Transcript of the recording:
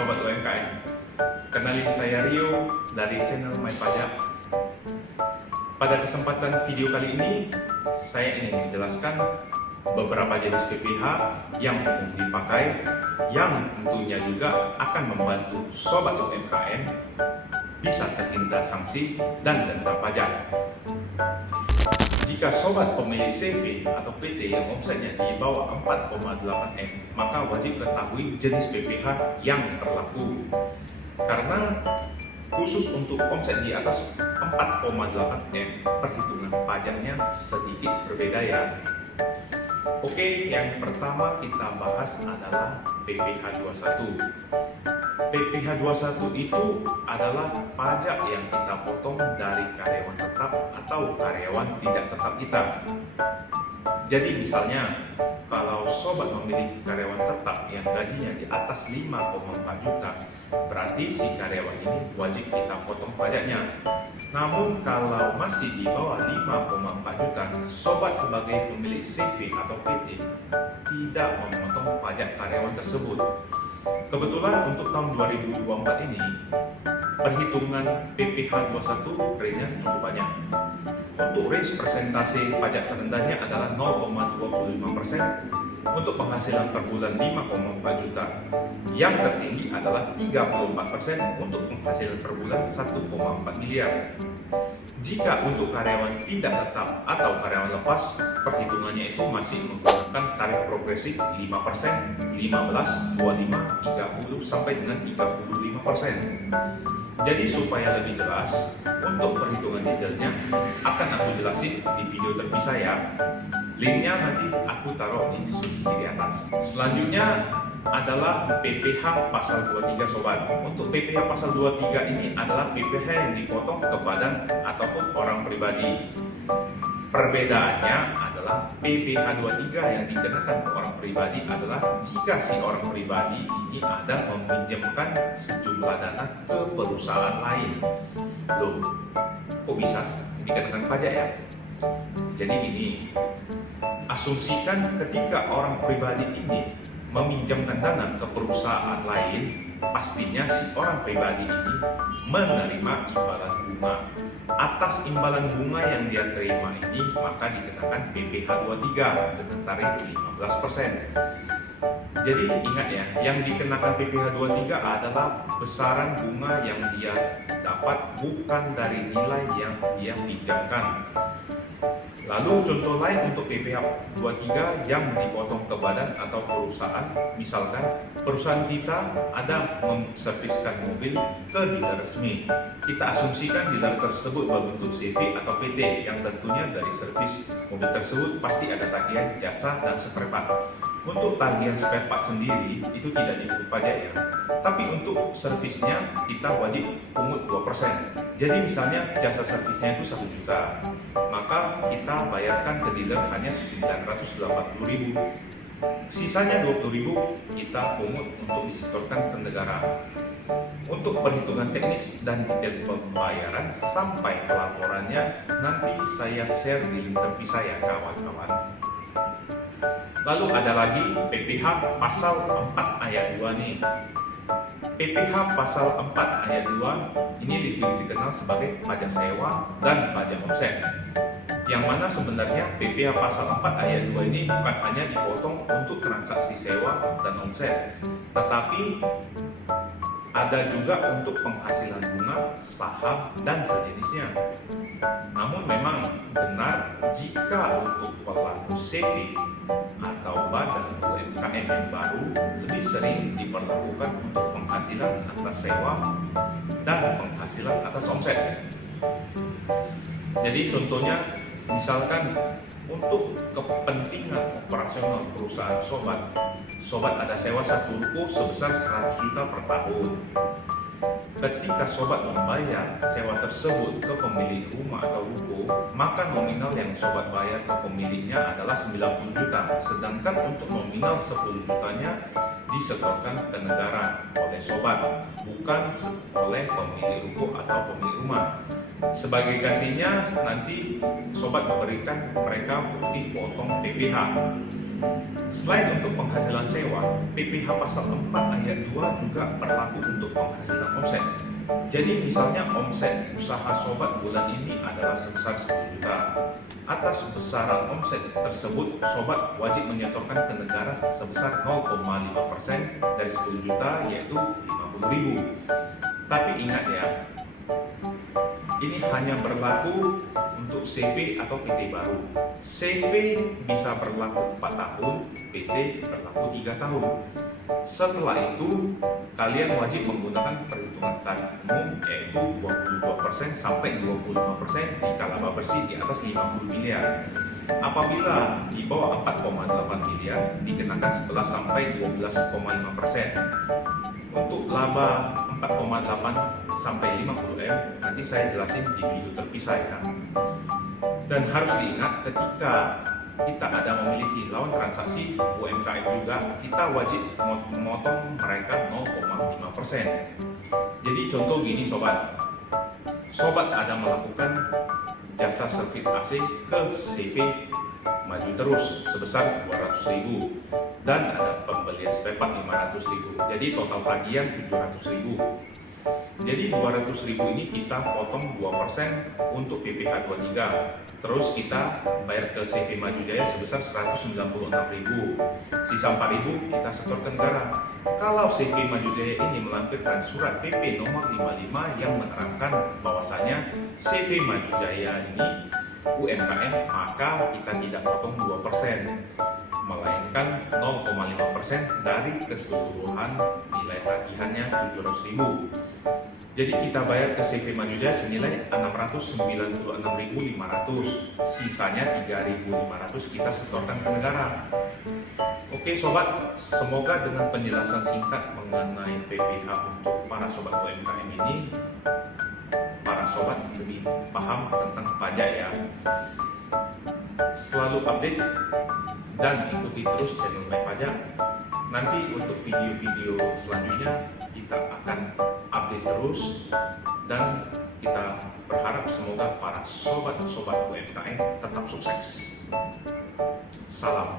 Sobat UMKM, kenalin saya Rio dari channel My Pajak. Pada kesempatan video kali ini, saya ingin menjelaskan beberapa jenis PPh yang umum dipakai, yang tentunya juga akan membantu Sobat UMKM bisa terhindar sanksi dan denda pajak. Jika Sobat pemilik CV atau PT yang omsetnya di bawah 4,8 M, maka wajib ketahui jenis PPh yang berlaku. Karena khusus untuk omset di atas 4,8 M, perhitungan pajaknya sedikit berbeda ya. Oke, yang pertama kita bahas adalah PPh 21. PPh 21 itu adalah pajak yang kita potong dari karyawan tetap atau karyawan tidak tetap kita. Jadi misalnya, kalau Sobat memiliki karyawan tetap yang gajinya di atas 5,4 juta, berarti si karyawan ini wajib kita potong pajaknya. Namun kalau masih di bawah 5,4 juta, Sobat sebagai pemilik CV atau PT tidak memotong pajak karyawan tersebut. Kebetulan untuk tahun 2024 ini, perhitungan PPh 21 rate-nya cukup banyak. Untuk range persentase pajak terendahnya adalah 0,25%, untuk penghasilan per bulan 5,4 juta. Yang tertinggi adalah 34% untuk penghasilan per bulan 1,4 miliar. Jika untuk karyawan tidak tetap atau karyawan lepas, perhitungannya itu masih menggunakan tarif progresif 5%, 15, 25, 30, sampai dengan 35%. Jadi supaya lebih jelas, untuk perhitungan detailnya akan aku jelasin di video terpisah ya. Linknya nanti aku taruh di kiri atas. Selanjutnya adalah PPh pasal 23 Sobat. Untuk PPh pasal 23 ini adalah PPh yang dipotong ke badan ataupun orang pribadi. Perbedaannya adalah PPh 23 yang dikenakan ke orang pribadi adalah jika si orang pribadi ini ada meminjamkan sejumlah dana ke perusahaan lain. Loh, kok bisa dikenakan pajak ya? Jadi ini, asumsikan ketika orang pribadi ini meminjamkan dana ke perusahaan lain, pastinya si orang pribadi ini menerima imbalan bunga. Atas imbalan bunga yang dia terima ini, maka dikenakan PPh 23 dengan tarif 15%. Jadi ingat ya, yang dikenakan PPh 23 adalah besaran bunga yang dia dapat, bukan dari nilai yang dia pinjamkan. Lalu contoh lain untuk PPh 23 yang dipotong ke badan atau perusahaan, misalkan perusahaan kita ada menserviskan mobil ke dealer resmi. Kita asumsikan dealer tersebut berbentuk CV atau PT, yang tentunya dari servis mobil tersebut pasti ada tagihan jasa dan spare part. Untuk tagihan spare part sendiri itu tidak dipungut pajak ya, tapi untuk servisnya kita wajib pungut 2%. Jadi misalnya jasa servisnya itu 1 juta, maka kita bayarkan ke dealer hanya 980.000. Sisanya 20.000 kita pungut untuk disetorkan ke negara. Untuk perhitungan teknis dan detail pembayaran sampai pelaporannya nanti saya share di link terpisah ya kawan-kawan. Lalu ada lagi PPh pasal 4 ayat 2 nih. PPh pasal 4 ayat 2 ini lebih dikenal sebagai pajak sewa dan pajak omset. Yang mana sebenarnya PPh pasal 4 ayat 2 ini bukan hanya dipotong untuk transaksi sewa dan omset, tetapi ada juga untuk penghasilan bunga, saham, dan sejenisnya. Namun memang benar jika untuk pelaku CV atau badan UMKM yang baru lebih sering diperlakukan untuk penghasilan atas sewa dan penghasilan atas omset. Jadi contohnya misalkan untuk kepentingan operasional perusahaan Sobat ada sewa satu ruko sebesar 100 juta per tahun. Ketika Sobat membayar sewa tersebut ke pemilik rumah atau ruko, maka nominal yang Sobat bayar ke pemiliknya adalah 90 juta, sedangkan untuk nominal 10 jutanya disetorkan ke negara oleh Sobat, bukan oleh pemilik ruko atau pemilik rumah. Sebagai gantinya nanti Sobat memberikan mereka bukti potong PPh. Selain untuk penghasilan sewa, PPh Pasal 4 Ayat 2 juga berlaku untuk penghasilan omset. Jadi misalnya omset usaha sobat bulan ini adalah sebesar 10 juta. Atas besaran omset tersebut, sobat wajib menyetorkan ke negara sebesar 0,5% dari 10 juta, yaitu 50.000. Tapi ingat ya, ini hanya berlaku untuk CV atau PT baru. CV bisa berlaku 4 tahun, PT berlaku 3 tahun. Setelah itu, kalian wajib menggunakan perhitungan tarif umum, yaitu 22% sampai 25% jika laba bersih di atas 50 miliar. Apabila di bawah 4,8 miliar, dikenakan 11 sampai 12,5%. Untuk laba 4,8 sampai 50 M, nanti saya jelasin di video terpisah ya. Dan harus diingat, ketika kita ada memiliki lawan transaksi UMKM juga, kita wajib memotong mereka 0,5%. Jadi contoh gini sobat, sobat ada melakukan jasa servis AC ke CV Maju Terus sebesar 200.000 dan ada pembelian spare part 500.000, jadi total tagihan 700.000. Jadi 200.000 ini kita potong 2% untuk PPh 23. Terus kita bayar ke CV Maju Jaya sebesar 196.000. Sisa 4.000 kita setor ke negara. Kalau CV Maju Jaya ini melampirkan surat PP nomor 55 yang menerangkan bahwasanya CV Maju Jaya ini UMKM, maka kita tidak potong 2%, melainkan 0,5% dari keseluruhan nilai tagihannya 700.000. Jadi kita bayar ke CV Maju Jaya senilai 696.500, sisanya 3.500 kita setorkan ke negara. Oke sobat, semoga dengan penjelasan singkat mengenai PPh untuk para sobat UMKM ini, para sobat lebih paham tentang pajak ya. Selalu update dan ikuti terus channel My Pajak. Nanti untuk video-video selanjutnya kita akan update terus, dan kita berharap semoga para sobat-sobat UMKM tetap sukses. Salam.